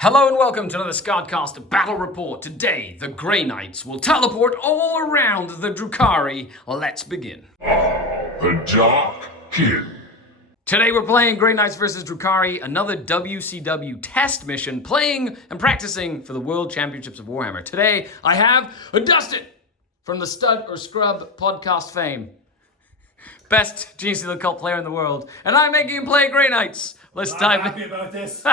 Hello and welcome to another Skaredcast Battle Report. Today, the Grey Knights will teleport all around the Drukhari. Let's begin. The Dark King. Today we're playing Grey Knights versus Drukhari, another WCW test mission, playing and practicing for the World Championships of Warhammer. Today, I have Dustin from the Stud or Scrub podcast fame. Best Gene Stealer cult player in the world. And I'm making him play Grey Knights. Let's dive in. Happy about this.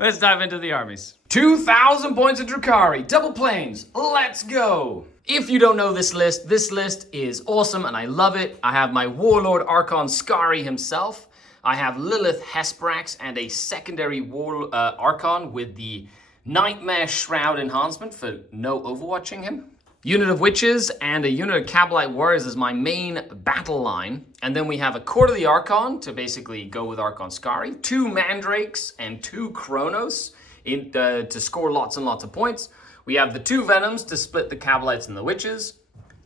Let's dive into the armies. 2,000 points of Drukhari, double planes. Let's go. If you don't know this list is awesome and I love it. I have my Warlord Archon Skari himself. I have Lilith Hesprax and a secondary Archon with the Nightmare Shroud enhancement for no overwatching him. Unit of Witches and a unit of Cabalite Warriors is my main battle line. And then we have a Court of the Archon to basically go with Archon Skari, 2 Mandrakes and 2 Chronos to score lots and lots of points. We have the 2 Venoms to split the Cabalites and the Witches,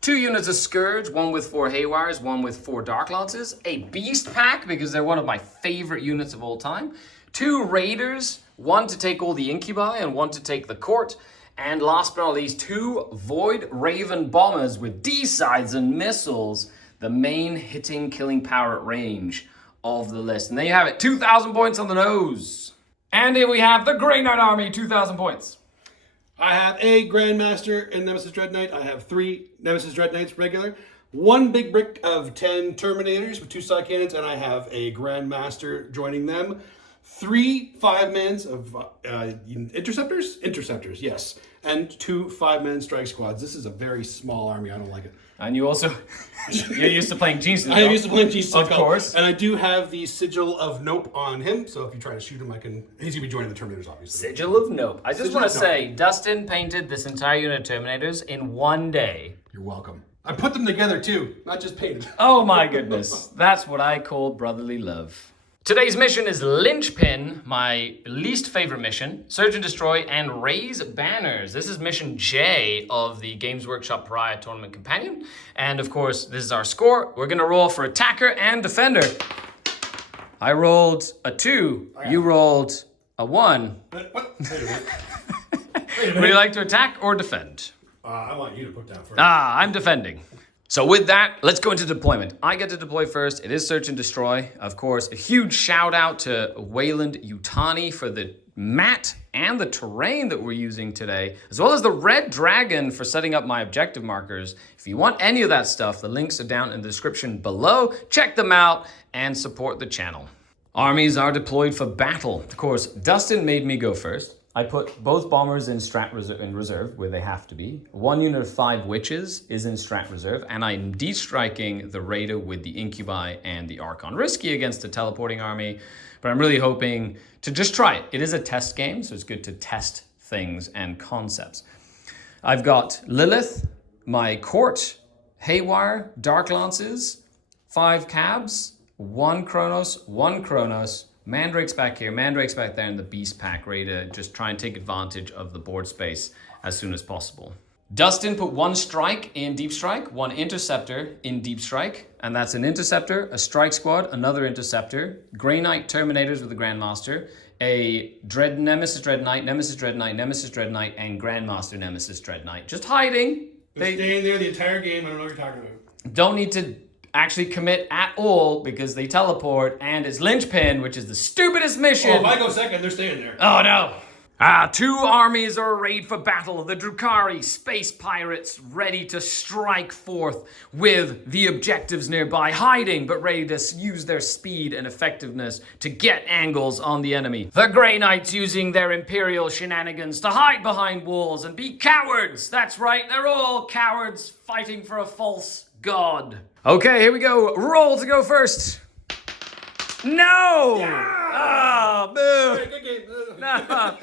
2 units of Scourge, 1 with 4 Haywires, 1 with 4 Dark Lances, a Beast Pack because they're one of my favorite units of all time, 2 Raiders, 1 to take all the Incubi and 1 to take the Court, and last but not least, 2 Void Raven Bombers with D-sides and missiles, the main hitting killing power at range of the list. And there you have it, 2,000 points on the nose. And here we have the Grey Knight Army, 2,000 points. I have a Grandmaster in Nemesis Dreadknight. I have 3 Nemesis Dreadknights regular, 1 big brick of 10 Terminators with 2 side cannons, and I have a Grandmaster joining them. 3 5-mans of interceptors, yes, and 2 5-man strike squads. This is a very small army. I don't like it. And you also, you're used to playing Gene Stealer. I am used to playing Gene Stealer, of course. And I do have the Sigil of Nope on him, so if you try to shoot him, he's gonna be joining the Terminators, obviously. Sigil of Nope. I just want to say, Dustin painted this entire unit of Terminators in one day. You're welcome. I put them together too, not just painted. Oh my goodness. That's what I call brotherly love. Today's mission is Linchpin, my least favorite mission, Search and Destroy, and Raise Banners. This is mission J of the Games Workshop Pariah Tournament Companion. And of course, this is our score. We're gonna roll for Attacker and Defender. I rolled a 2, you rolled a 1. What? Wait a minute. Would you like to attack or defend? I want you to put down first. I'm defending. So with that, let's go into deployment. I get to deploy first. It is Search and Destroy. Of course, a huge shout out to Wayland Yutani for the mat and the terrain that we're using today, as well as the Red Dragon for setting up my objective markers. If you want any of that stuff, the links are down in the description below. Check them out and support the channel. Armies are deployed for battle. Of course, Dustin made me go first. I put both bombers in reserve, where they have to be. 1 unit of 5 witches is in strat reserve, and I'm de-striking the Raider with the Incubi and the Archon. Risky against a teleporting army, but I'm really hoping to just try it. It is a test game, so it's good to test things and concepts. I've got Lilith, my Court, Haywire, Dark Lances, 5 Cabs, 1 Chronos, Mandrakes back here, Mandrakes back there, and the Beast Pack ready to just try and take advantage of the board space as soon as possible. Dustin put 1 Strike in Deep Strike, 1 Interceptor in Deep Strike, and that's an Interceptor, a Strike Squad, another Interceptor, Grey Knight Terminators with the Grandmaster, a Nemesis Dreadknight, Nemesis Dreadknight, Nemesis Dreadknight, and Grandmaster Nemesis Dreadknight. Just hiding. They're staying there the entire game. I don't know what you're talking about. Don't need to actually commit at all because they teleport, and it's Linchpin, which is the stupidest mission. Oh, if I go second, they're staying there. Oh no. 2 armies are arrayed for battle. The Drukhari space pirates ready to strike forth with the objectives nearby, hiding but ready to use their speed and effectiveness to get angles on the enemy. The Grey Knights using their imperial shenanigans to hide behind walls and be cowards. That's right, they're all cowards fighting for a false god. Okay, here we go. Roll to go first. No! Yeah! Oh, boo! Good game. No.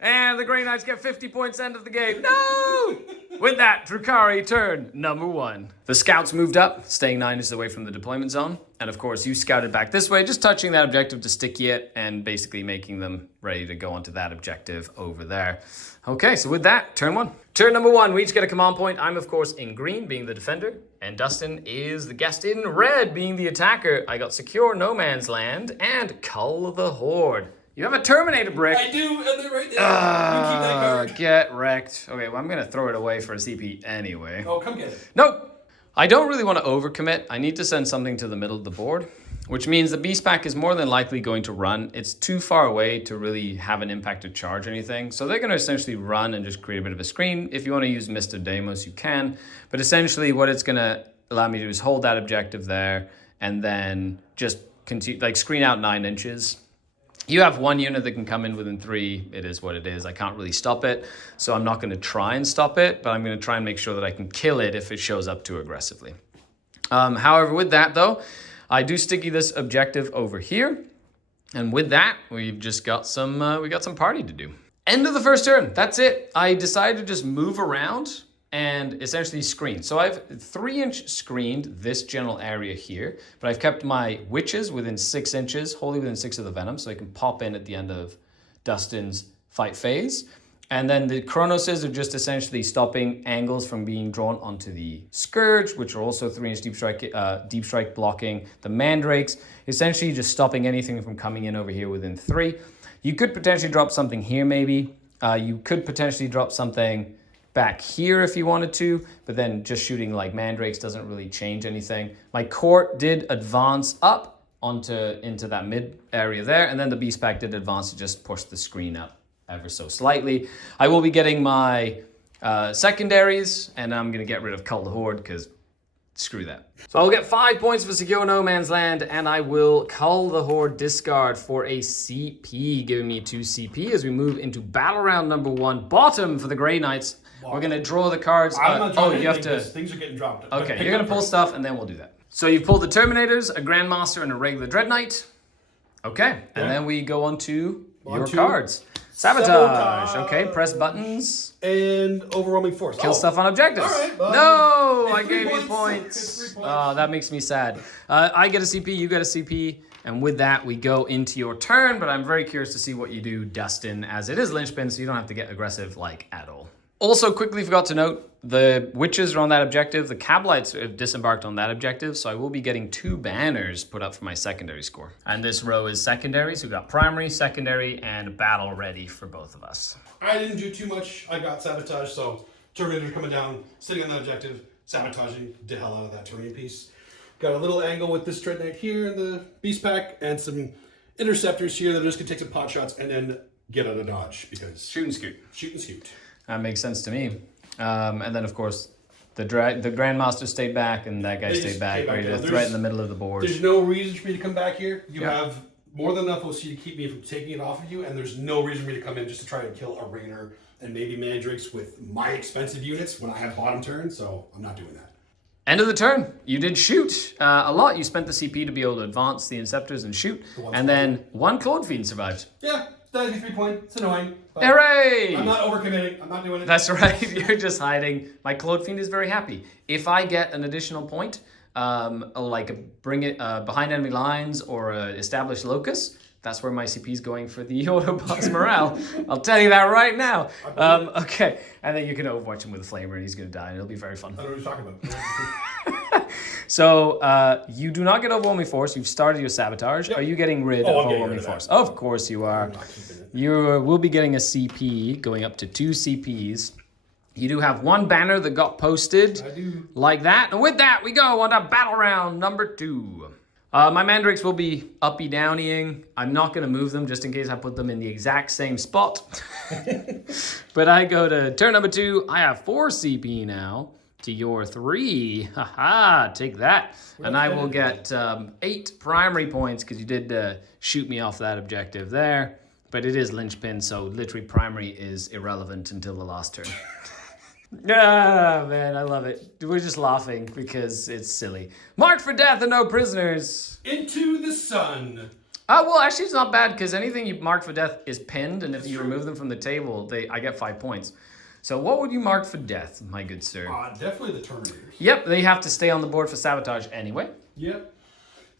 And the Grey Knights get 50 points end of the game. No! With that, Drukhari turn number 1. The scouts moved up, staying 9 inches away from the deployment zone. And of course, you scouted back this way, just touching that objective to sticky it and basically making them ready to go onto that objective over there. Okay, so with that, turn 1. Turn number 1, we each get a command point. I'm, of course, in green, being the defender. And Dustin is the guest in red, being the attacker. I got Secure No Man's Land and Cull the Horde. You have a Terminator brick. I do, and they're right there. You keep that card. Get wrecked. Okay, well, I'm going to throw it away for a CP anyway. Oh, come get it. Nope. I don't really want to overcommit. I need to send something to the middle of the board, which means the Beast Pack is more than likely going to run. It's too far away to really have an impacted charge or anything. So they're going to essentially run and just create a bit of a screen. If you want to use Mr. Deimos, you can. But essentially what it's going to allow me to do is hold that objective there and then just continue, like screen out 9 inches. You have one unit that can come in within 3. It is what it is. I can't really stop it. So I'm not going to try and stop it, but I'm going to try and make sure that I can kill it if it shows up too aggressively. However, with that though, I do sticky this objective over here. And with that, we've just got some, we got some party to do. End of the first turn. That's it. I decided to just move around and essentially screen. So I've 3-inch screened this general area here, but I've kept my witches within 6 inches, wholly within 6 of the venom, so I can pop in at the end of Dustin's fight phase. And then the Chronoses are just essentially stopping angles from being drawn onto the Scourge, which are also 3-inch deep strike blocking. The Mandrakes, essentially just stopping anything from coming in over here within 3. You could potentially drop something here maybe. You could potentially drop something back here if you wanted to, but then just shooting like Mandrakes doesn't really change anything. My court did advance up into that mid area there, and then the Beast Pack did advance to just push the screen up ever so slightly. I will be getting my secondaries, and I'm going to get rid of Cull the Horde because screw that. So I'll get 5 points for Secure No Man's Land, and I will Cull the Horde discard for a CP, giving me 2 CP as we move into battle round number 1. Bottom for the Grey Knights. We're going to draw the cards. I'm not oh, you have to... Things are getting dropped. Okay, you're going to pull stuff, and then we'll do that. So you've pulled the Terminators, a Grandmaster, and a regular Dread Knight. Okay, and then we go on to your cards. Sabotage. Okay, press buttons. And overwhelming force. Kill stuff on objectives. All right, no, I gave you It's points. 3 points. Oh, that makes me sad. I get a CP, you get a CP. And with that, we go into your turn. But I'm very curious to see what you do, Dustin, as it is linchpin, so you don't have to get aggressive like at all. Also, quickly forgot to note, the witches are on that objective. The Kabbalites have disembarked on that objective, so I will be getting 2 banners put up for my secondary score. And this row is secondary, so we've got primary, secondary, and battle ready for both of us. I didn't do too much. I got sabotage, so Terminator coming down, sitting on that objective, sabotaging the hell out of that terrain piece. Got a little angle with this Dread Knight here in the Beast Pack, and some interceptors here that are just going to take some pot shots and then get out of dodge, because... Shoot and scoot. Shoot and scoot. That makes sense to me. And then, of course, the Grandmaster stayed back, and that guy stayed back, ready to threaten the middle of the board. There's no reason for me to come back here. You have more than enough OC to keep me from taking it off of you, and there's no reason for me to come in just to try and kill a Rainer and maybe Mandrakes with my expensive units when I have bottom turn, so I'm not doing that. End of the turn. You did shoot a lot. You spent the CP to be able to advance the Inceptors and shoot, and then 1 Claude Fiend survived. Yeah, that is 3 points. It's annoying. Hooray! I'm not overcommitting. I'm not doing it. That's right. You're just hiding. My Claude Fiend is very happy. If I get an additional point, like bring it behind enemy lines or establish locus, that's where my CP is going for the Autobots morale. I'll tell you that right now. Okay, and then you can overwatch him with a flamer, and he's going to die, and it'll be very fun. I don't know what you're talking about. So you do not get overwhelming force. You've started your sabotage. Yep. Are you getting rid of overwhelming force? Of course you are. You will be getting a CP, going up to 2 CPs. You do have 1 banner that got posted. I do. Like that. And with that, we go on to battle round number 2. My Mandrakes will be uppy downying. I'm not going to move them just in case I put them in the exact same spot. But I go to turn number 2. I have 4 CP now to your 3. Haha, take that. And I will get 8 primary points because you did shoot me off that objective there. But it is linchpin, so literally primary is irrelevant until the last turn. Ah, man, I love it. We're just laughing because it's silly. Marked for death and no prisoners. Into the sun. Well, actually, it's not bad because anything you mark for death is pinned, and if you remove them from the table, I get 5 points. So what would you mark for death, my good sir? Definitely the Terminators. Yep, they have to stay on the board for sabotage anyway. Yep.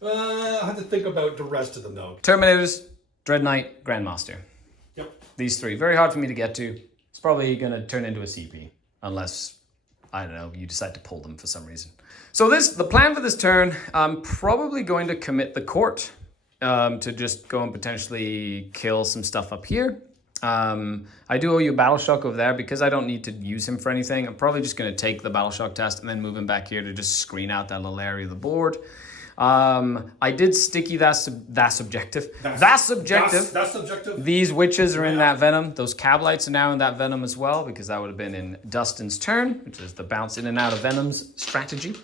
I have to think about the rest of them, though. Terminators, Dread Knight, Grandmaster. Yep. These 3. Very hard for me to get to. It's probably going to turn into a CP. Unless, I don't know, you decide to pull them for some reason. So the plan for this turn, I'm probably going to commit the court to just go and potentially kill some stuff up here. I do owe you a Battle Shock over there because I don't need to use him for anything. I'm probably just going to take the Battle Shock test and then move him back here to just screen out that little area of the board. I did sticky that's subjective. That's subjective. These witches are in that venom. Those Cablites are now in that venom as well because that would have been in Dustin's turn, which is the bounce in and out of venoms strategy.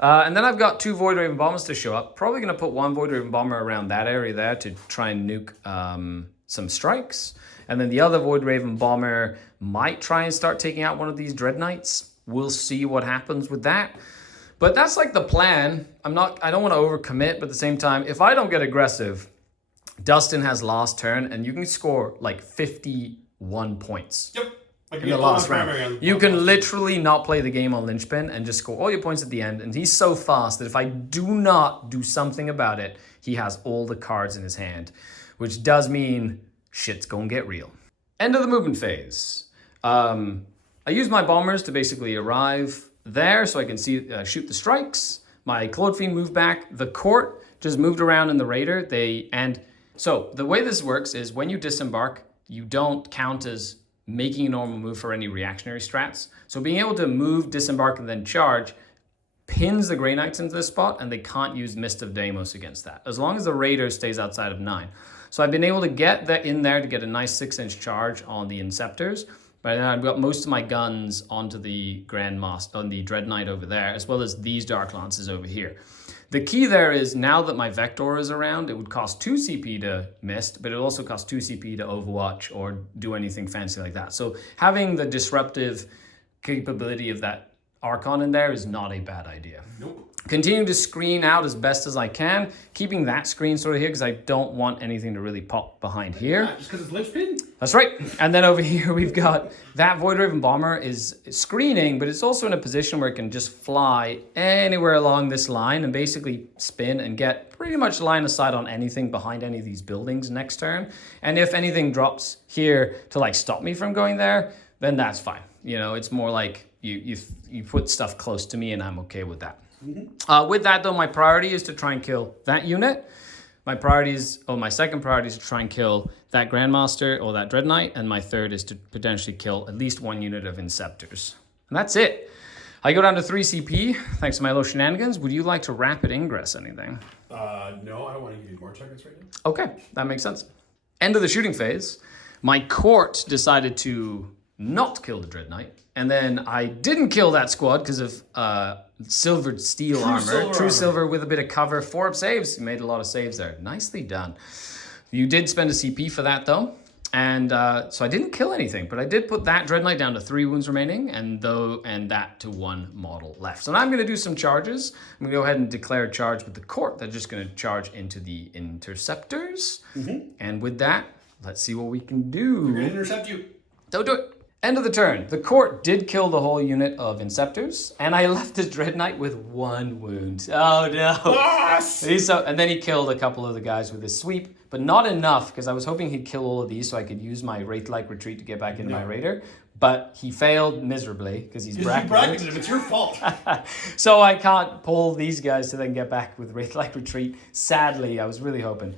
And then I've got 2 Void Raven Bombers to show up. Probably going to put 1 Void Raven Bomber around that area there to try and nuke some strikes. And then the other Void Raven Bomber might try and start taking out one of these Dreadknights. We'll see what happens with that. But that's like the plan. I don't want to overcommit, but at the same time, if I don't get aggressive, Dustin has last turn and you can score like 51 points. Yep. Like in the last round. You can literally not play the game on linchpin and just score all your points at the end. And he's so fast that if I do not do something about it, he has all the cards in his hand, which does mean shit's gonna get real. End of the movement phase. I use my bombers to basically arrive there so I can see shoot the strikes. My Claude Fiend moved back. The court just moved around in the Raider. So the way this works is when you disembark, you don't count as making a normal move for any reactionary strats. So being able to move, disembark, and then charge pins the Grey Knights into this spot, and they can't use Mist of Deimos against that, as long as the Raider stays outside of 9. So I've been able to get that in there to get a nice 6-inch charge on the Inceptors, but then I've got most of my guns onto the Grandmaster, on the Dreadknight over there, as well as these Dark Lances over here. The key there is now that my Vector is around, it would cost 2 CP to Mist, but it also costs 2 CP to Overwatch or do anything fancy like that. So having the disruptive capability of that Archon in there is not a bad idea. Nope. Continuing to screen out as best as I can, keeping that screen sort of here because I don't want anything to really pop behind here. Yeah, just because it's linchpin? That's right. And then over here we've got that Void Raven Bomber is screening, but it's also in a position where it can just fly anywhere along this line and basically spin and get pretty much line of sight on anything behind any of these buildings next turn. And if anything drops here to like stop me from going there, then that's fine. You know, it's more like you put stuff close to me and I'm okay with that. Mm-hmm. With that though, my priority is to try and kill that unit. My second priority is to try and kill that Grandmaster or that Dreadknight, and my third is to potentially kill at least 1 unit of Inceptors. And that's it. I go down to 3 CP, thanks to my little shenanigans. Would you like to rapid ingress anything? No, I don't want to give you more targets right now. Okay, that makes sense. End of the shooting phase. My court decided to not kill the Dreadknight, and then I didn't kill that squad because of silvered steel armor. True silver with a bit of cover. 4 up saves. You made a lot of saves there. Nicely done. You did spend a CP for that though. And so I didn't kill anything, but I did put that Dreadknight down to 3 wounds remaining and that to 1 model left. So now I'm going to do some charges. I'm going to go ahead and declare a charge with the court. They're just going to charge into the Interceptors. Mm-hmm. And with that, let's see what we can do. We're going to intercept you. Don't do it. End of the turn. The court did kill the whole unit of Inceptors, and I left his Dreadknight with 1 wound. Oh no. Yes! And then he killed a couple of the guys with his sweep, but not enough, because I was hoping he'd kill all of these so I could use my Wraith-like retreat to get back into my Raider. But he failed miserably, because he's bracketed. It's your fault. So I can't pull these guys to then get back with Wraith-like retreat. Sadly, I was really hoping.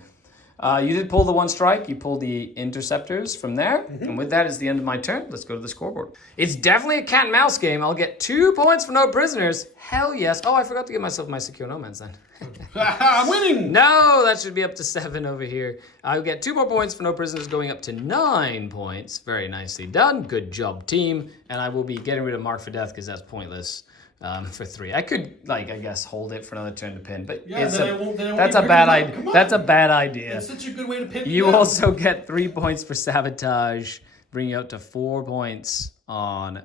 You did pull the 1 strike. You pulled the Interceptors from there. Mm-hmm. And with that is the end of my turn. Let's go to the scoreboard. It's definitely a cat and mouse game. I'll get 2 points for no prisoners. Hell yes. Oh, I forgot to give myself my secure nomads then. I'm winning. No, that should be up to 7 over here. I'll get 2 more points for no prisoners, going up to 9 points. Very nicely done. Good job, team. And I will be getting rid of Mark for Death because that's pointless. For 3, I could I guess hold it for another turn to pin, but yeah, that's a bad idea. That's a bad idea. It's such a good way to pin. You also get 3 points for sabotage, bringing you up to 4 points on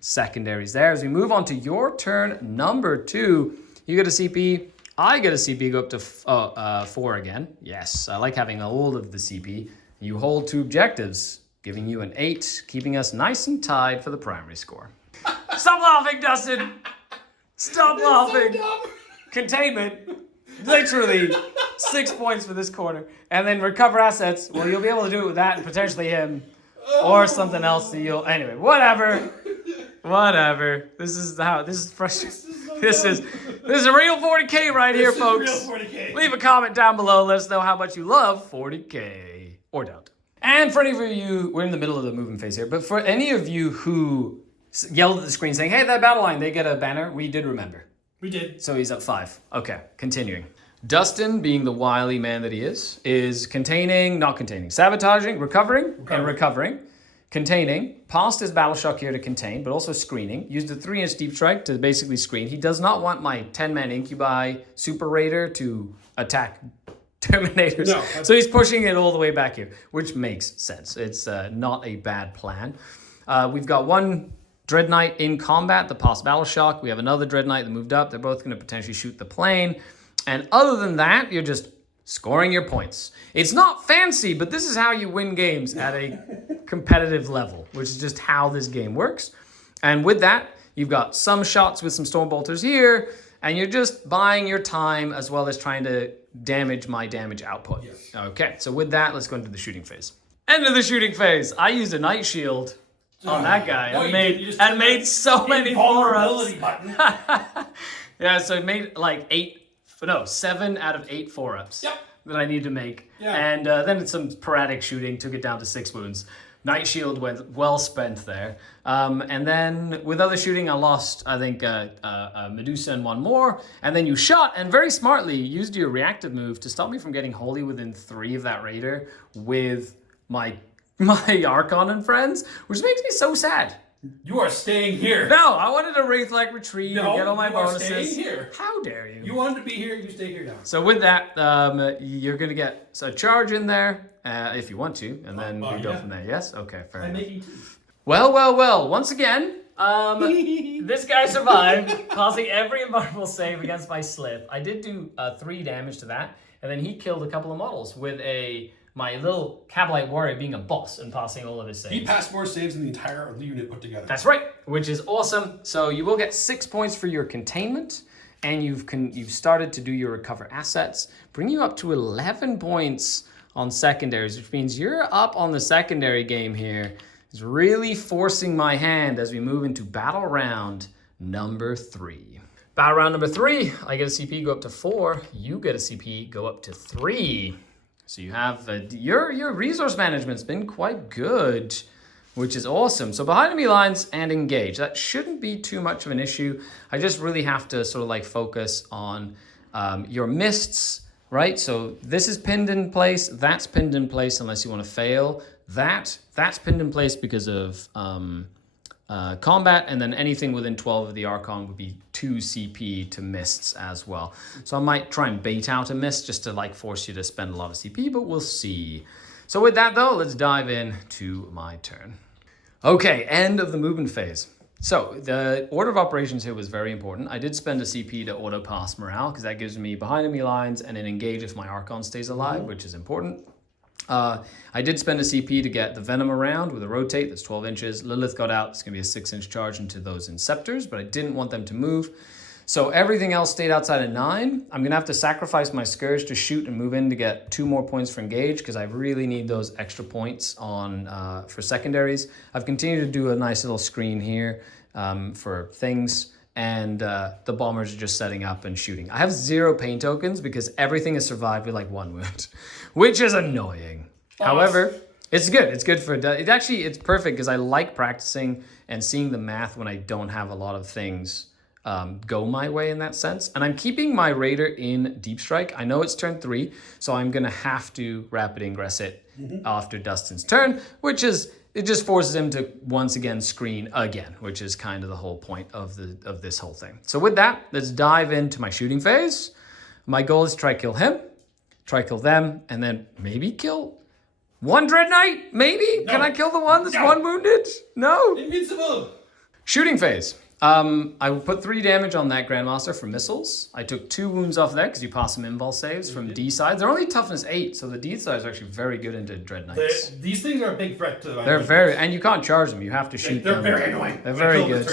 secondaries. There, as we move on to your turn number 2, you get a CP. I get a CP. Go up to 4 again. Yes, I like having all of the CP. You hold 2 objectives, giving you an 8, keeping us nice and tied for the primary score. Stop laughing, Dustin! Stop laughing! So Containment. Literally 6 points for this corner. And then recover assets. Well, you'll be able to do it with that and potentially him. Or something else that you'll... Anyway, whatever. Whatever. This is frustrating. This is a real 40k right here, folks. This is real 40k. Leave a comment down below. Let us know how much you love 40k or don't. And for any of you, we're in the middle of the movement phase here, but for any of you who yelled at the screen saying, hey, that battle line, they get a banner, we did remember. We did. So he's up 5. Okay, continuing. Dustin, being the wily man that he is sabotaging, recovering, containing, passed his battle shock here to contain, but also screening, used a 3-inch deep strike to basically screen. He does not want my 10-man incubi super raider to attack Terminators. No, so he's pushing it all the way back here, which makes sense. It's not a bad plan. We've got one Dreadknight in combat, the passed battle shock. We have another Dreadknight that moved up. They're both going to potentially shoot the plane. And other than that, you're just scoring your points. It's not fancy, but this is how you win games at a competitive level, which is just how this game works. And with that, you've got some shots with some Stormbolters here, and you're just buying your time as well as trying to damage my damage output. Yes. Okay, so with that, let's go into the shooting phase. End of the shooooting phase. I used a Night Shield on that guy and made so many 4-ups. Yeah, so it made like 7 out of 8 4-ups that I need to make. Yeah. And then some sporadic shooting took it down to 6 wounds. Night Shield went well spent there. And then with other shooting, I lost, I think, Medusa and one more. And then you shot, and very smartly, used your reactive move to stop me from getting Holy within 3 of that Raider with my Archon and friends, which makes me so sad. You are staying here. No, I wanted a Wraith-like retreat and get all my bonuses. Staying here. How dare you? You wanted to be here, you stay here now. So with that, you're going to get a charge in there, if you want to, and then we go from there. Yes? Okay, fair enough. Making tea. Well. Once again, this guy survived, causing every invulnerable save against my Slith. I did do 3 damage to that, and then he killed a couple of models with my little Cabalite Warrior being a boss and passing all of his saves. He passed more saves than the entire unit put together. That's right, which is awesome. So you will get 6 points for your containment, and you've started to do your recover assets, bring you up to 11 points on secondaries, which means you're up on the secondary game here. It's really forcing my hand as we move into battle round number 3. Battle round number 3, I get a CP go up to 4, you get a CP go up to 3. So you have your resource management's been quite good, which is awesome. So behind enemy lines and engage. That shouldn't be too much of an issue. I just really have to sort of like focus on your mists, right? So this is pinned in place. That's pinned in place unless you want to fail. That's pinned in place because of combat, and then anything within 12 of the Archon would be 2 CP to mists as well. So I might try and bait out a mist just to like force you to spend a lot of CP, but we'll see. So with that though, let's dive in to my turn. Okay, end of the movement phase. So the order of operations here was very important. I did spend a CP to auto pass morale because that gives me behind enemy lines and an engage if my Archon stays alive, which is important. I did spend a CP to get the Venom around with a rotate that's 12 inches. Lilith got out. It's going to be a 6-inch charge into those Inceptors, but I didn't want them to move. So everything else stayed outside of 9. I'm going to have to sacrifice my Scourge to shoot and move in to get 2 more points for engage because I really need those extra points on for secondaries. I've continued to do a nice little screen here for things. And the bombers are just setting up and shooting. I have 0 pain tokens because everything has survived with like 1 wound, which is annoying. However, it's good. It's good for it's perfect because I like practicing and seeing the math when I don't have a lot of things go my way in that sense. And I'm keeping my Raider in Deep Strike. I know it's turn 3, so I'm gonna have to rapid ingress it after Dustin's turn, which is. It just forces him to once again screen again, which is kind of the whole point of this whole thing. So with that, let's dive into my shooting phase. My goal is to try kill him, try kill them, and then maybe kill one Dreadknight. Maybe? No. Can I kill the one that's 1 wounded? No. Invincible. Shooting phase. I will put 3 damage on that Grandmaster for missiles. I took 2 wounds off there because you pass some invul saves from D sides. They're only toughness 8, so the D sides are actually very good into Dreadknights. These things are a big threat to them. They're very, and you can't charge them. You have to shoot them. They're very annoying. They're very good.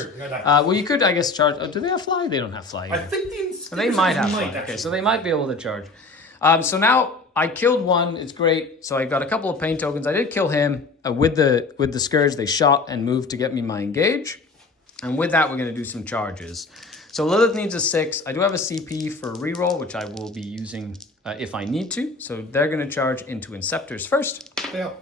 Well, you could, I guess, charge. Do they have fly? They don't have fly yet. I think they might have fly. Okay, so they might be able to charge. So now I killed one. It's great. So I got a couple of pain tokens. I did kill him with the Scourge. They shot and moved to get me my engage. And with that, we're going to do some charges. So Lilith needs a 6. I do have a CP for reroll, which I will be using if I need to. So they're going to charge into Inceptors first. Fail.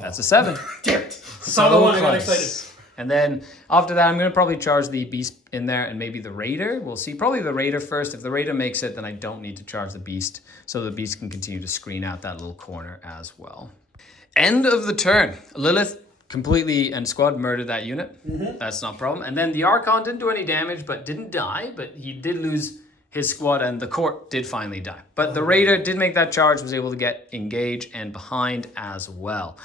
That's a 7. Damn it. Saw the one, I got close. excited. And then after that, I'm going to probably charge the Beast in there and maybe the Raider. We'll see. Probably the Raider first. If the Raider makes it, then I don't need to charge the Beast. So the Beast can continue to screen out that little corner as well. End of the turn. Lilith completely and squad murdered that unit. That's not a problem. And then the Archon didn't do any damage, but didn't die. But he did lose his squad, and the Court did finally die. But the Raider did make that charge, was able to get engage and behind as well.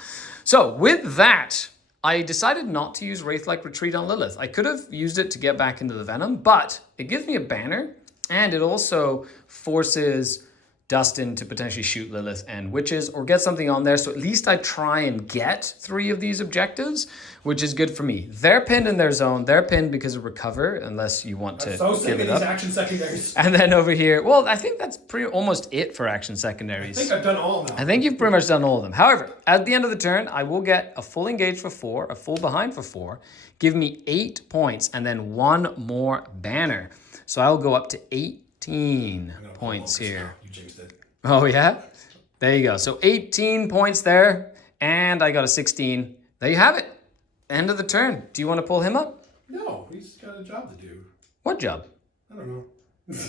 So with that, I decided not to use Wraith-like Retreat on Lilith. I could have used it to get back into the Venom, but it gives me a banner, and it also forces Dustin to potentially shoot Lilith and Witches or get something on there. So at least I try and get 3 of these objectives, which is good for me. They're pinned in their zone. They're pinned because of recover, unless you want to give it up. These action secondaries. And then over here, well, I think that's almost it for action secondaries. I think I've done all now. I think you've pretty much done all of them. However, at the end of the turn, I will get a full engage for 4, a full behind for 4, give me 8 points, and then 1 more banner. So I'll go up to 18 points here. You jinxed it. Oh, yeah? There you go. So 18 points there, and I got a 16. There you have it. End of the turn. Do you want to pull him up? No, he's got a job to do. What job? I don't know.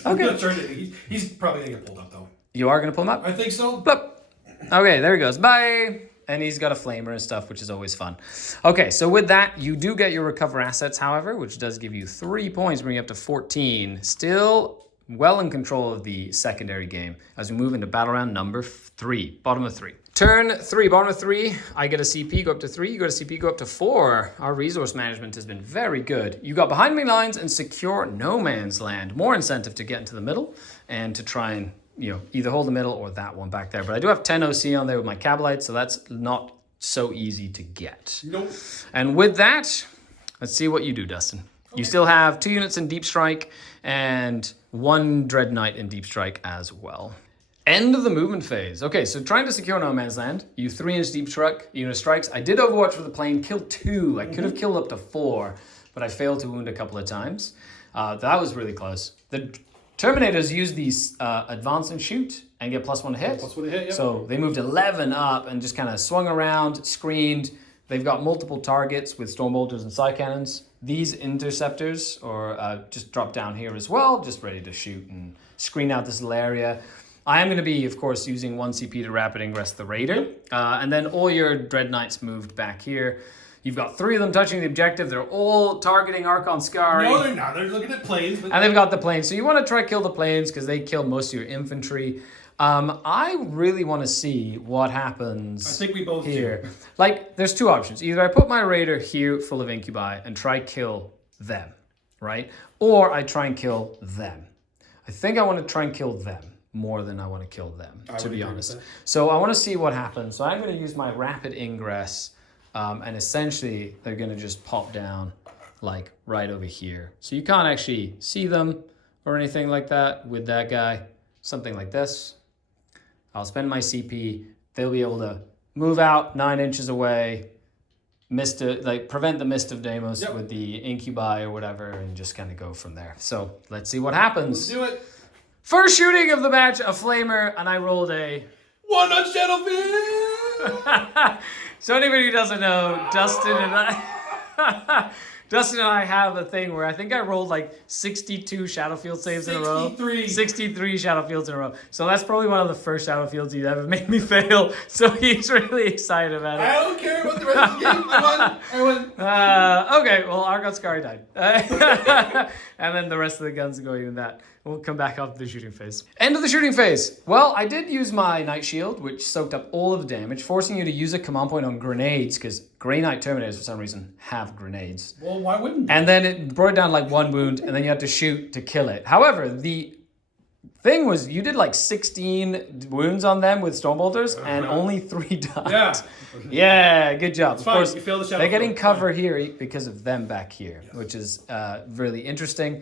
Okay. I'm not sure he's probably going to get pulled up, though. You are going to pull him up? I think so. Blip. Okay, there he goes. Bye. And he's got a flamer and stuff, which is always fun. Okay, so with that, you do get your recover assets, however, which does give you 3 points, bringing you up to 14. Still well in control of the secondary game as we move into battle round number 3, bottom of 3. Turn 3, bottom of 3, I get a CP, go up to 3, you got a CP, go up to 4. Our resource management has been very good. You got behind enemy lines and secure no man's land. More incentive to get into the middle and to try and, either hold the middle or that one back there. But I do have 10 OC on there with my Kabbalite, so that's not so easy to get. Nope. And with that, let's see what you do, Dustin. Okay. You still have 2 units in Deep Strike and 1 Dread Knight in Deep Strike as well. End of the movement phase. Okay, so trying to secure no man's land. You 3-inch Deep Strike, unit strikes. I did Overwatch for the plane, killed 2. I could have killed up to 4, but I failed to wound a couple of times. That was really close. The Terminators use these advance and shoot and get +1 to hit. +1 to hit, yeah. So they moved 11 up and just kind of swung around, screened. They've got multiple targets with storm bolters and side cannons. These interceptors just drop down here as well, just ready to shoot and screen out this little area. I am going to be, of course, using 1 CP to rapid ingress the Raider. And then all your Dread Knights moved back here. You've got 3 of them touching the objective. They're all targeting Archon Skari. No, they're not. They're looking at planes. And they've got the planes. So you want to try kill the planes because they kill most of your infantry. I really want to see what happens. I think we both here. do. Like, there's 2 options. Either I put my Raider here full of incubi and try kill them, right? Or I try and kill them. I think I want to try and kill them more than I want to kill them, to be honest. So I want to see what happens. So I'm going to use my rapid ingress, and essentially they're going to just pop down like right over here. So you can't actually see them or anything like that with that guy. Something like this. I'll spend my CP. They'll be able to move out 9 inches away, prevent the Mist of Deimos with the incubi or whatever, and just kind of go from there. So let's see what happens. Let's do it. First shooting of the match, a flamer, and I rolled a 1 on Shadowfield. So anybody who doesn't know, Dustin and I have a thing where I think I rolled like 62 Shadowfield saves in a row. 63 Shadowfields in a row. So that's probably one of the first Shadowfields he's ever made me fail. So he's really excited about it. I don't care about the rest of the game. I won. Okay, well, Archon Skari died. And then the rest of the guns go even that. We'll come back up to the shooting phase. End of the shooting phase. Well, I did use my Night Shield, which soaked up all of the damage, forcing you to use a command point on grenades, because Grey Knight Terminators, for some reason, have grenades. Well, why wouldn't And then it brought down like 1 wound, and then you had to shoot to kill it. However, the thing was, you did like 16 wounds on them with Stormbolters, and only 3 died. Yeah. Yeah, good job. Of fine. course, You failed the shadow they're getting field. cover here because of them back here, which is really interesting.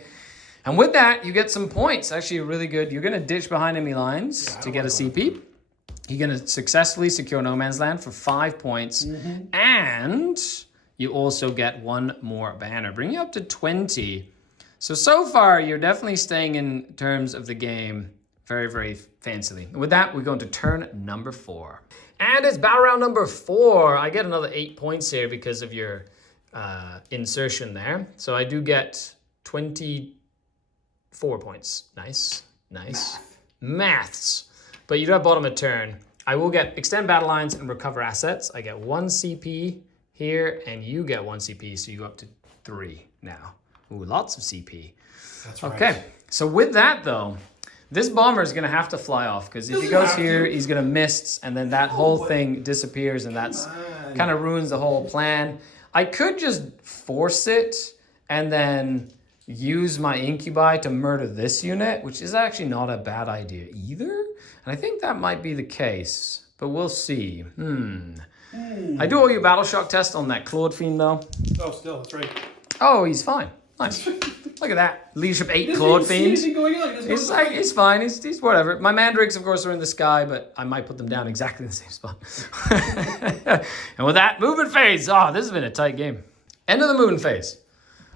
And with that, you get some points. Actually, really good. You're going to ditch behind enemy lines to get a CP. You're going to successfully secure no man's land for 5 points. And you also get one more banner, bringing you up to 20. So far, you're definitely staying in terms of the game very, very fancily. With that, we go into turn number 4. And it's battle round number 4. I get another 8 points here because of your insertion there. So I do get 24 points. Nice. Maths. But you do have bottom of turn. I will get extend battle lines and recover assets. I get 1 CP here, and you get 1 CP, so you go up to 3 now. Ooh, lots of CP. That's right. Okay, so with that though, this bomber is going to have to fly off, because if he goes here, he's going to miss, and then that whole thing disappears, and that's kind of ruins the whole plan. I could just force it and then use my incubi to murder this unit, which is actually not a bad idea either. And I think that might be the case, but we'll see. I do owe you a battle shock test on that Claude Fiend though. Oh, still, that's right. Oh, he's fine. Nice. Look at that. Leadership 8 Claude Fiend. He's like, he's fine. He's whatever. My Mandrakes, of course, are in the sky, but I might put them down exactly in the same spot. And with that, movement phase. Oh, this has been a tight game. End of the movement phase.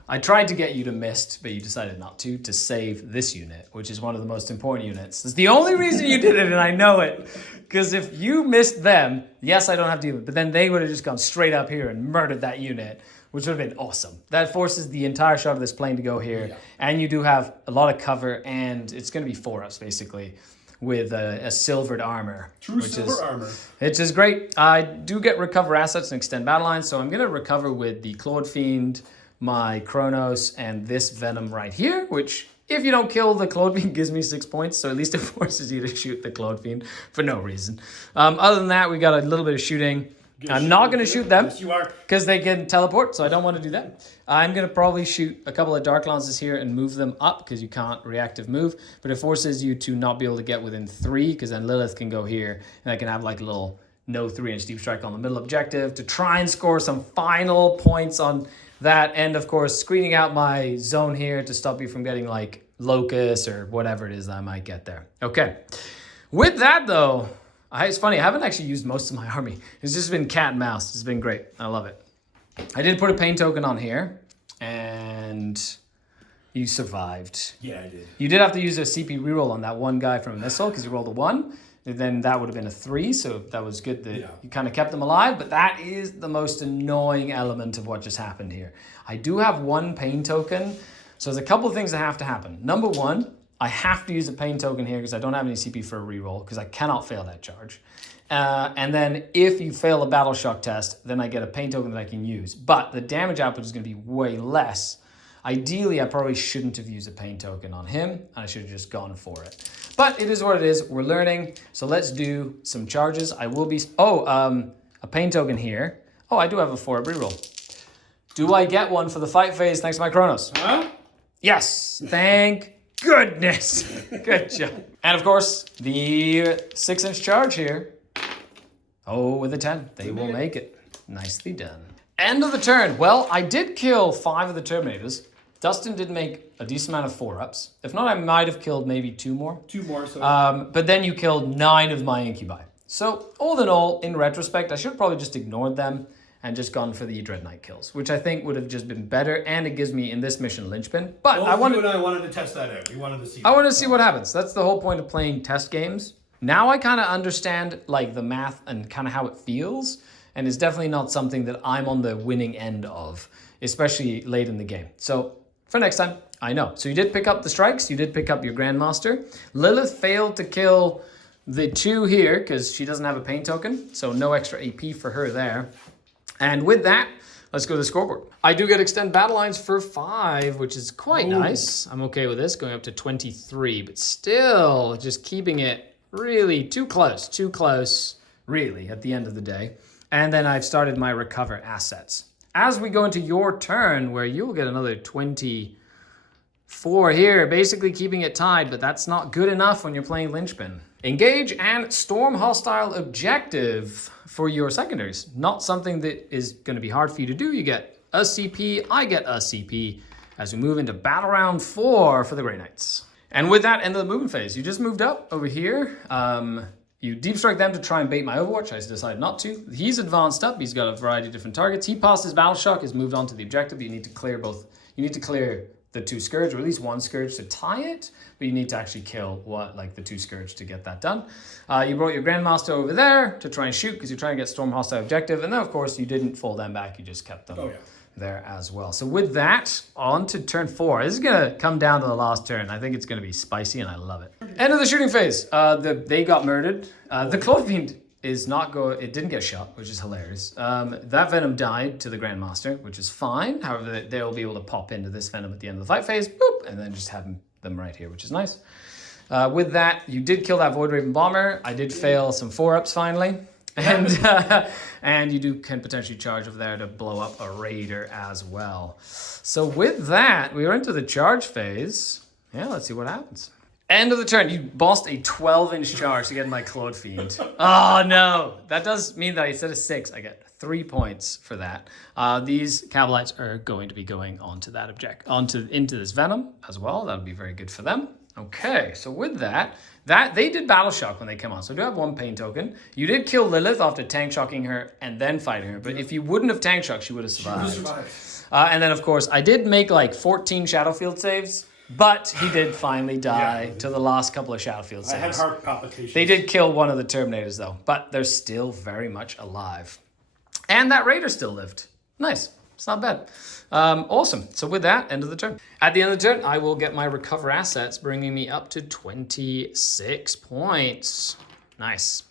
I tried to get you to mist, but you decided not to save this unit, which is one of the most important units. It's the only reason you did it, and I know it. Because if you missed them, yes, I don't have to do it, but then they would have just gone straight up here and murdered that unit, which would have been awesome. That forces the entire shot of this plane to go here, and you do have a lot of cover, and it's going to be 4-ups, basically, with a silvered armor. Armor. Which is great. I do get recover assets and extend battle lines, so I'm going to recover with the Claude Fiend, my Kronos, and this Venom right here, which, if you don't kill the Claude Fiend, gives me 6 points, so at least it forces you to shoot the Claude Fiend for no reason. Other than that, we got a little bit of shooting. I'm not going to shoot them, yes, you are, because they can teleport, so I don't want to do that. I'm going to probably shoot a couple of Dark Lances here and move them up, because you can't reactive move, but it forces you to not be able to get within 3, because then Lilith can go here, and I can have like a little no 3-inch deep strike on the middle objective to try and score some final points on that, and of course screening out my zone here to stop you from getting like locusts or whatever it is that I might get there. Okay, with that though, it's funny, I haven't actually used most of my army. It's just been cat and mouse. It's been great. I love it. I did put a pain token on here, and you survived. Yeah, I did. You did have to use a CP reroll on that one guy from a missile, because you rolled a 1. And then that would have been a 3, so that was good that you kind of kept them alive. But that is the most annoying element of what just happened here. I do have 1 pain token, so there's a couple of things that have to happen. Number 1, I have to use a pain token here because I don't have any CP for a reroll, because I cannot fail that charge. And then if you fail a battle shock test, then I get a pain token that I can use. But the damage output is going to be way less. Ideally, I probably shouldn't have used a pain token on him, and I should have just gone for it. But it is what it is. We're learning. So let's do some charges. I will be... a pain token here. Oh, I do have a 4-up reroll. Do I get one for the fight phase thanks to my Kronos? Huh? Yes. Thank goodness. Good job. And of course, the 6-inch charge here. Oh, with a 10. They will make it. Nicely done. End of the turn. Well, I did kill 5 of the Terminators. Dustin did make a decent amount of 4-ups. If not, I might have killed maybe 2 more. 2 more, so... but then you killed 9 of my Incubi. So, all in all, in retrospect, I should have probably just ignored them and just gone for the Dread Knight kills, which I think would have just been better, and it gives me, in this mission, linchpin. But I wanted to test that out. We wanted to see. I wanted to see what happens. That's the whole point of playing test games. Now I kind of understand like the math and kind of how it feels, and it's definitely not something that I'm on the winning end of, especially late in the game. So for next time, I know. So you did pick up the strikes. You did pick up your Grandmaster. Lilith failed to kill the 2 here because she doesn't have a pain token, so no extra AP for her there. And with that, let's go to the scoreboard. I do get extend battle lines for 5, which is quite nice. I'm okay with this, going up to 23, but still just keeping it really too close, really, at the end of the day. And then I've started my recover assets. As we go into your turn, where you'll get another 24 here, basically keeping it tied, but that's not good enough when you're playing Linchpin. Engage and storm hostile objective for your secondaries. Not something that is going to be hard for you to do. You get a CP, I get a CP, as we move into battle round 4 for the Grey Knights. And with that, end of the movement phase. You just moved up over here. You deep strike them to try and bait my Overwatch. I decided not to. He's advanced up. He's got a variety of different targets. He passed his battle shock, has moved on to the objective. You need to clear both. You need to clear the 2 Scourge, or at least 1 Scourge to tie it, but you need to actually kill the 2 Scourge to get that done. You brought your Grandmaster over there to try and shoot because you're trying to get Storm Hostile objective, and then of course you didn't fall them back, you just kept them there as well. So with that, on to turn 4. This is gonna come down to the last turn. I think it's gonna be spicy and I love it. End of the shooting phase. They got murdered. The Claw Fiend it didn't get shot, which is hilarious. That Venom died to the Grandmaster, which is fine. However, they'll be able to pop into this Venom at the end of the fight phase, boop, and then just have them right here, which is nice. With that, you did kill that Void Raven Bomber. I did fail some 4-ups finally. And you can potentially charge over there to blow up a Raider as well. So with that, we are into the charge phase. Yeah, let's see what happens. End of the turn, you bossed a 12-inch charge to get my Clawed Fiend. Oh no, that does mean that instead of 6, I get 3 points for that. These Cavalites are going to be going onto that into this Venom as well. That'll be very good for them. Okay, so with that they did Battle Shock when they come on, so I do have 1 pain token. You did kill Lilith after tank shocking her and then fighting her, but if you wouldn't have tank shocked, she would have survived. And then of course, I did make like 14 Shadowfield saves, but he did finally die to the last couple of Shadowfield saves. I had heart palpitations. They did kill one of the Terminators though, but they're still very much alive. And that Raider still lived. Nice. It's not bad. Awesome. So with that, end of the turn. At the end of the turn, I will get my recover assets, bringing me up to 26 points. Nice.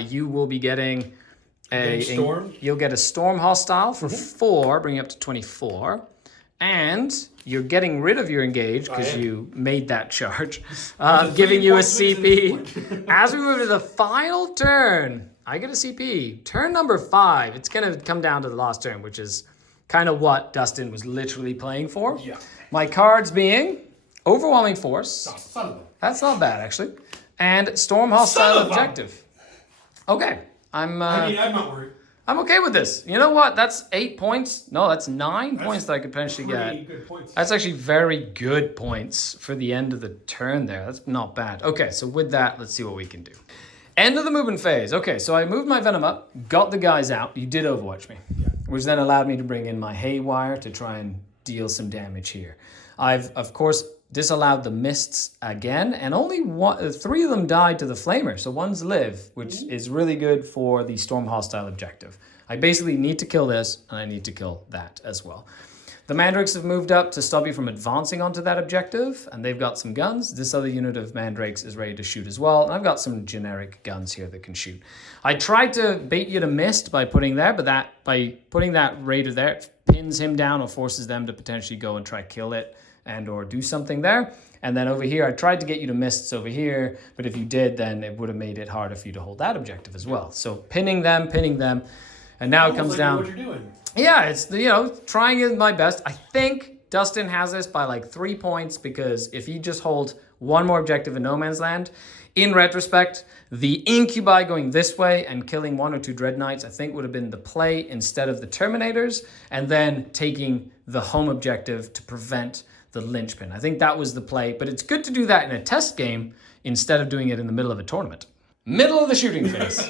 You will be getting Storm. You'll get a Storm Hostile for 4, bringing up to 24. And you're getting rid of your Engage because you made that charge, giving you a CP. As we move to the final turn, I get a CP. Turn number 5. It's going to come down to the last turn, which is kind of what Dustin was literally playing for. Yeah. My cards being Overwhelming Force. Oh, son of a... That's not bad, actually. And Storm Hostile Objective. Okay. I'm not worried. I'm okay with this. You know what? That's 8 points. No, that's 9 points that I could potentially get. Good points. That's actually very good points for the end of the turn there. That's not bad. Okay, so with that, let's see what we can do. End of the movement phase. Okay, so I moved my Venom up, got the guys out. You did Overwatch me, which then allowed me to bring in my Haywire to try and deal some damage here. I've, of course, disallowed the Mists again, and only 3 of them died to the Flamer, so 1's live, which is really good for the Storm Hostile objective. I basically need to kill this, and I need to kill that as well. The Mandrakes have moved up to stop you from advancing onto that objective, and they've got some guns. This other unit of Mandrakes is ready to shoot as well, and I've got some generic guns here that can shoot. I tried to bait you to Mist by putting there, but by putting that Raider there, it pins him down or forces them to potentially go and try kill it and or do something there. And then over here, I tried to get you to Mists over here, but if you did, then it would have made it harder for you to hold that objective as well. So pinning them, and now it comes down. What you're doing. Yeah, it's, trying my best. I think Dustin has this by like 3 points because if he just holds 1 more objective in No Man's Land, in retrospect, the Incubi going this way and killing 1 or 2 Dreadknights, I think would have been the play instead of the Terminators, and then taking the home objective to prevent the linchpin. I think that was the play, but it's good to do that in a test game instead of doing it in the middle of a tournament. Middle of the shooting phase.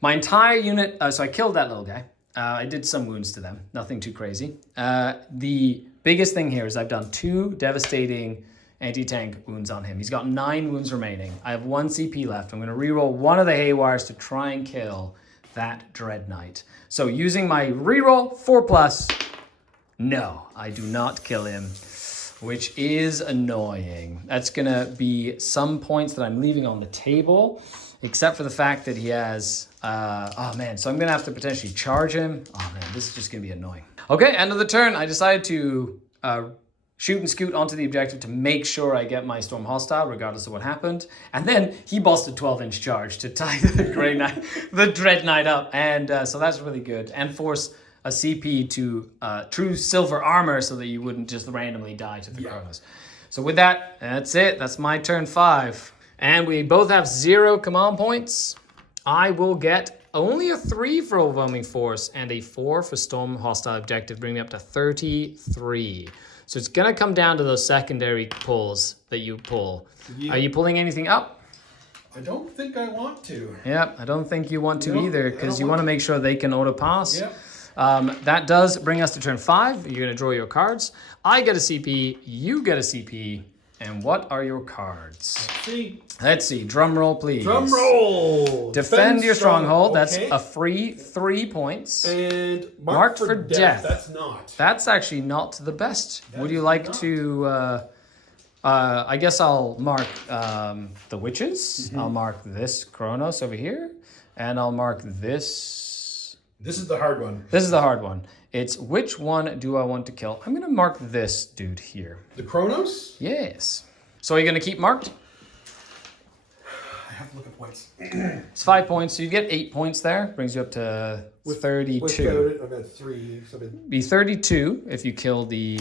My entire unit, so I killed that little guy. I did some wounds to them, nothing too crazy. The biggest thing here is I've done 2 devastating anti-tank wounds on him. He's got 9 wounds remaining. I have 1 CP left. I'm going to reroll 1 of the Haywires to try and kill that Dreadknight. So using my reroll, 4+, no, I do not kill him, which is annoying. That's going to be some points that I'm leaving on the table, except for the fact that he has, so I'm going to have to potentially charge him. Oh man, this is just going to be annoying. Okay, end of the turn. I decided to shoot and scoot onto the objective to make sure I get my Storm Hostile, regardless of what happened. And then he busted 12-inch charge to tie the Dread Knight up. And so that's really good. And force a CP to true silver armor so that you wouldn't just randomly die to the Chronos. So with that, that's it. That's my turn 5. And we both have 0 command points. I will get only a 3 for Overwhelming Force and a 4 for Storm Hostile Objective, bringing me up to 33. So it's going to come down to those secondary pulls that you pull. Yeah. Are you pulling anything up? I don't think I want to. Yep, I don't think you want to No, either I because don't you want want to make sure they can auto pass. Yep. That does bring us to turn 5. You're going to draw your cards. I get a CP, you get a CP. And what are your cards? Let's see. Drum roll, please. Drum roll. Defend your stronghold. Okay. That's a free 3 points. And Marked for death. That's not. That's actually not the best. Would you like to... I guess I'll mark the witches. I'll mark this Kronos over here. And I'll mark this... This is the hard one. This is the hard one. It's which one do I want to kill? I'm going to mark this dude here. The Kronos? Yes. So are you going to keep marked? I have to look at points. It's 5 points. So you get 8 points there. Brings you up to 32. Without it, I've got 3. So Be 32 if you kill the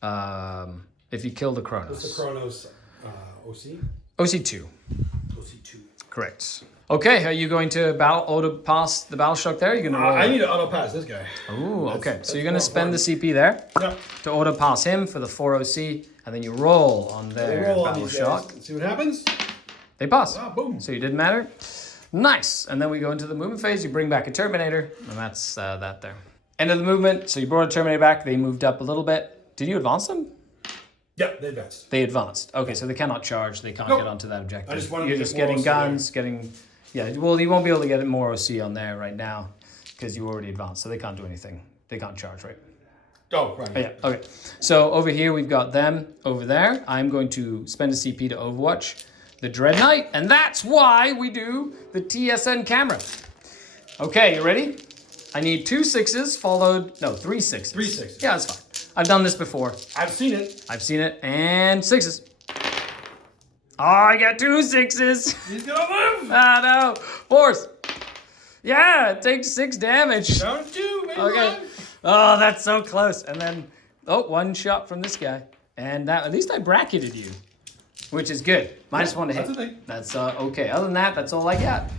Kronos. what's the Kronos OC? OC2. OC2. Correct. Okay, are you going to auto pass the battle shock there? You're going to roll. I need to auto pass this guy. Ooh, okay. That's So you're going to more spend the important. CP there Yep. to auto pass him for the 4 OC, and then you roll on their Roll on battle these shock. guys. Let's see what happens. They pass. Ah, boom. So you didn't matter. Nice. And then we go into the movement phase. You bring back a Terminator, and that's that there. End of the movement. So you brought a Terminator back. They moved up a little bit. Did you advance them? Yeah, they advanced. They advanced. Okay, so they cannot charge. They can't Nope. get onto that objective. I just wanted You're to just get more getting OC there. guns, getting... Yeah, well, you won't be able to get more OC on there right now because you already advanced, so they can't do anything. They can't charge, right? Oh, right. Oh, yeah, okay. So over here, we've got them over there. I'm going to spend a CP to Overwatch the Dread Knight, and that's why we do the TSN camera. Okay, you ready? I need 2 6s followed... No, 3 6s. 3 6s. Yeah, that's fine. I've done this before. I've seen it. I've seen it, and 6s. Oh, I got 2 6s. He's gonna move. Ah, no. 4s. Yeah, it takes 6 damage. Down 2, maybe Okay. 1. Oh, that's so close. And then, 1 shot from this guy. And that, at least I bracketed you, which is good. -1 to hit. That's a thing. That's okay. Other than that, that's all I got.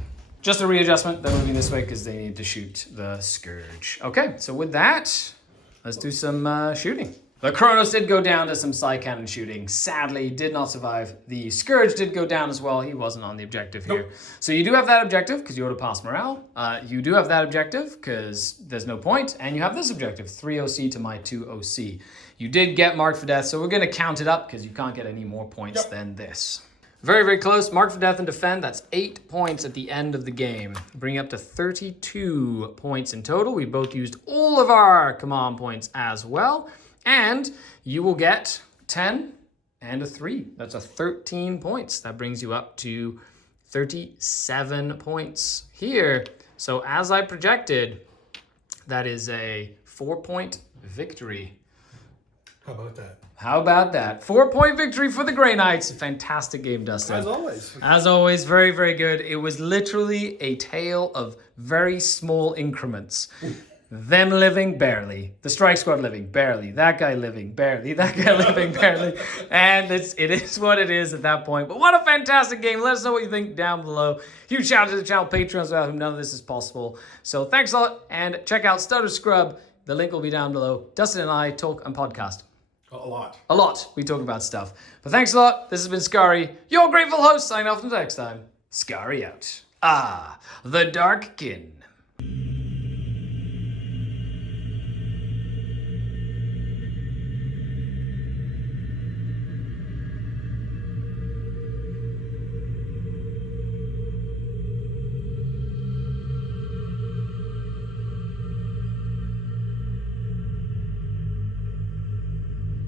Just a readjustment. They're moving this way because they need to shoot the Scourge. Okay, so with that, let's do some shooting. The Kronos did go down to some side cannon shooting. Sadly, did not survive. The Scourge did go down as well. He wasn't on the objective here. Nope. So you do have that objective because you auto pass morale. You do have that objective because there's no point. And you have this objective, 3 OC to my 2 OC. You did get marked for death, so we're going to count it up because you can't get any more points than this. Very, very close. Marked for death and defend. That's 8 points at the end of the game. Bring up to 32 points in total. We both used all of our command points as well. And you will get 10 and a 3. That's a 13 points. That brings you up to 37 points here. So as I projected, that is a 4-point victory. How about that? How about that? 4-point victory for the Grey Knights. Fantastic game, Dustin. As always. As always, very, very good. It was literally a tale of very small increments. Them living barely, the Strike Squad living barely, that guy living barely, that guy living barely, and it is what it is at that point. But what a fantastic game. Let us know what you think down below. Huge shout out to the channel patrons without whom none of this is possible. So thanks a lot, and check out Stutter Scrub. The link will be down below. Dustin and I talk and podcast. A lot. A lot. We talk about stuff. But thanks a lot. This has been Skari, your grateful host. Signing off until next time. Skari out. The Dark Kin.